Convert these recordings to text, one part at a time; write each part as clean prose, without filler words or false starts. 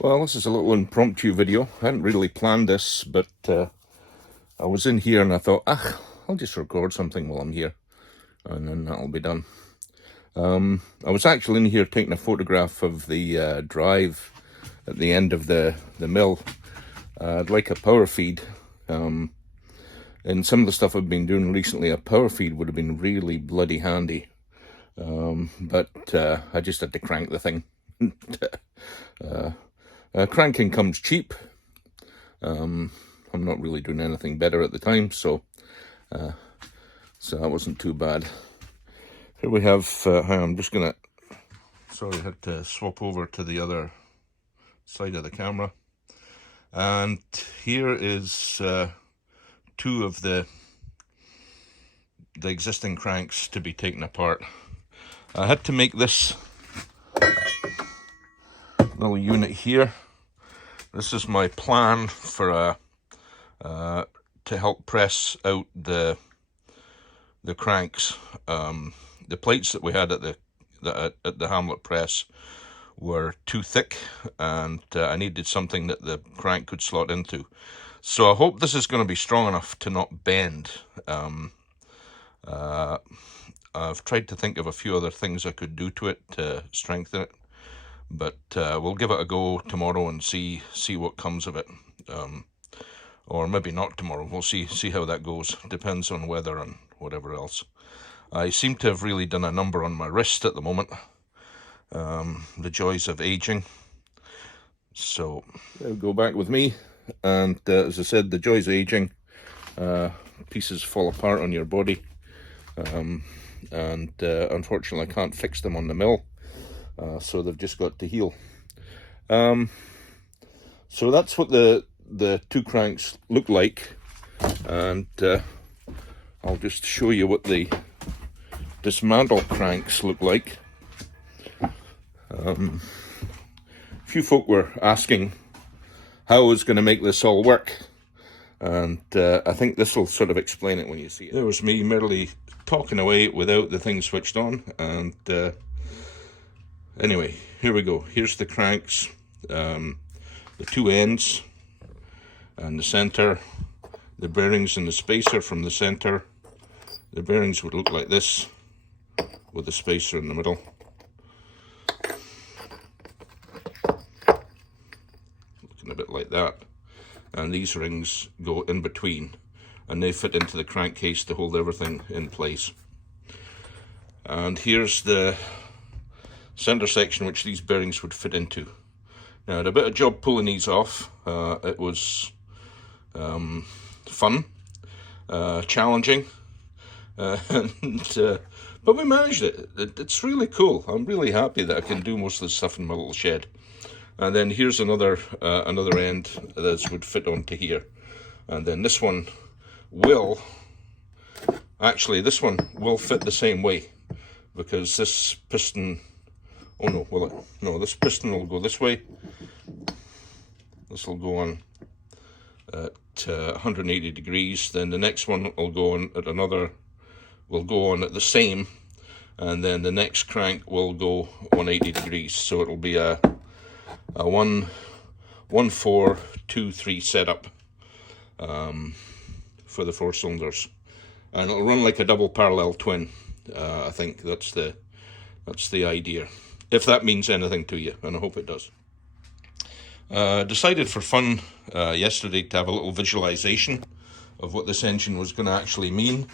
Well, this is a little impromptu video. I hadn't really planned this, but I was in here and I thought, I'll just record something while I'm here, and then that'll be done. I was actually in here taking a photograph of the drive at the end of the mill. I'd like a power feed. And some of the stuff I've been doing recently, a power feed would have been really bloody handy. But I just had to crank the thing. Cranking comes cheap. I'm not really doing anything better at the time, so that wasn't too bad. Here we have, I'm just gonna, sorry, I had to swap over to the other side of the camera. And here is two of the existing cranks to be taken apart. I had to make this little unit here. This is my plan for to help press out the cranks. The plates that we had at the Hamlet press were too thick, and I needed something that the crank could slot into. So I hope this is going to be strong enough to not bend. I've tried to think of a few other things I could do to it to strengthen it, but we'll give it a go tomorrow and see what comes of it. Or maybe not tomorrow. We'll see how that goes. Depends on weather and whatever else. I seem to have really done a number on my wrist at the moment. The joys of aging. So go back with me, and as I said, the joys of aging. Pieces fall apart on your body, and unfortunately I can't fix them on the mill, so they've just got to heal. So that's what the two cranks look like, and I'll just show you what the dismantle cranks look like. A few folk were asking how I was going to make this all work, and I think this will sort of explain it when you see it. There was me merely talking away without the thing switched on, and anyway, here we go. Here's the cranks, the two ends and the center, the bearings and the spacer from the center. The bearings would look like this with the spacer in the middle. Looking a bit like that. And these rings go in between, and they fit into the crankcase to hold everything in place. And here's the center section which these bearings would fit into. Now, I had a bit of job pulling these off. It was fun, challenging, but we managed it. It's really cool. I'm really happy that I can do most of this stuff in my little shed. And then here's another end that would fit onto here, and then this one will fit the same way, because this piston, oh no, will it? No, this piston will go this way. This will go on at 180 degrees. Then the next one will go on at the same, and then the next crank will go 180 degrees. So it'll be a 1 4 2 3 setup for the 4 cylinders, and it'll run like a double parallel twin. I think that's the idea, if that means anything to you, and I hope it does. Decided for fun yesterday to have a little visualization of what this engine was going to actually mean.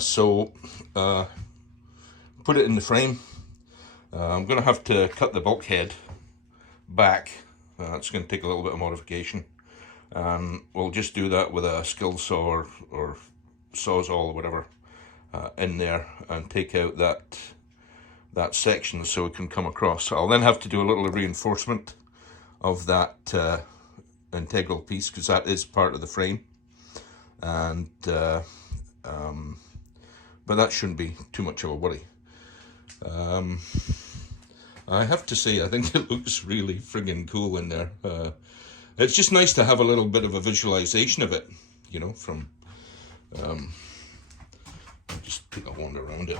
So put it in the frame. I'm going to have to cut the bulkhead back. It's going to take a little bit of modification. We'll just do that with a skill saw or sawzall or whatever in there, and take out that section so it can come across. I'll then have to do a little reinforcement of that integral piece, because that is part of the frame, and but that shouldn't be too much of a worry. I have to say, I think it looks really friggin' cool in there. It's just nice to have a little bit of a visualization of it, you know, from I'll just take a wander around it.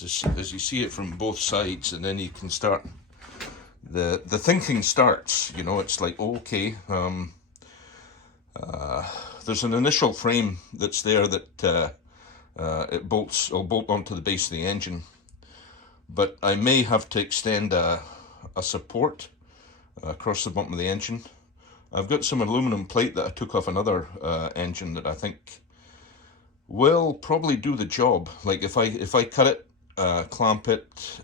as you see it from both sides, and then you can start, the thinking starts, you know. It's like, okay, there's an initial frame that's there that it'll bolt onto the base of the engine, but I may have to extend a support across the bottom of the engine. I've got some aluminum plate that I took off another engine that I think will probably do the job. Like if I cut it, clamp it,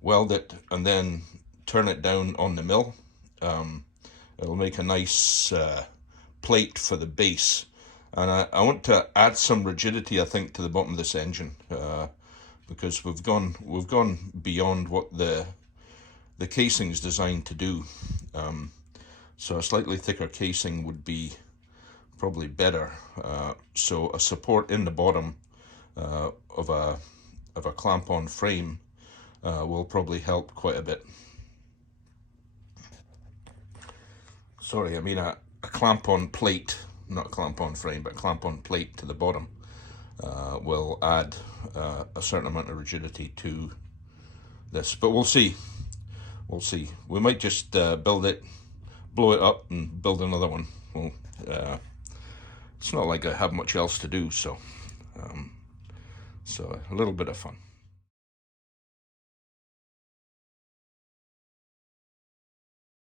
weld it, and then turn it down on the mill, it'll make a nice plate for the base. And I want to add some rigidity, I think, to the bottom of this engine, because we've gone beyond what the casing is designed to do. So a slightly thicker casing would be probably better. So a support in the bottom of a clamp-on frame will probably help quite a bit. Sorry, I mean a clamp-on plate, not a clamp-on frame, but a clamp-on plate to the bottom will add a certain amount of rigidity to this. But we'll see. We'll see. We might just build it, blow it up, and build another one. Well, it's not like I have much else to do, so a little bit of fun.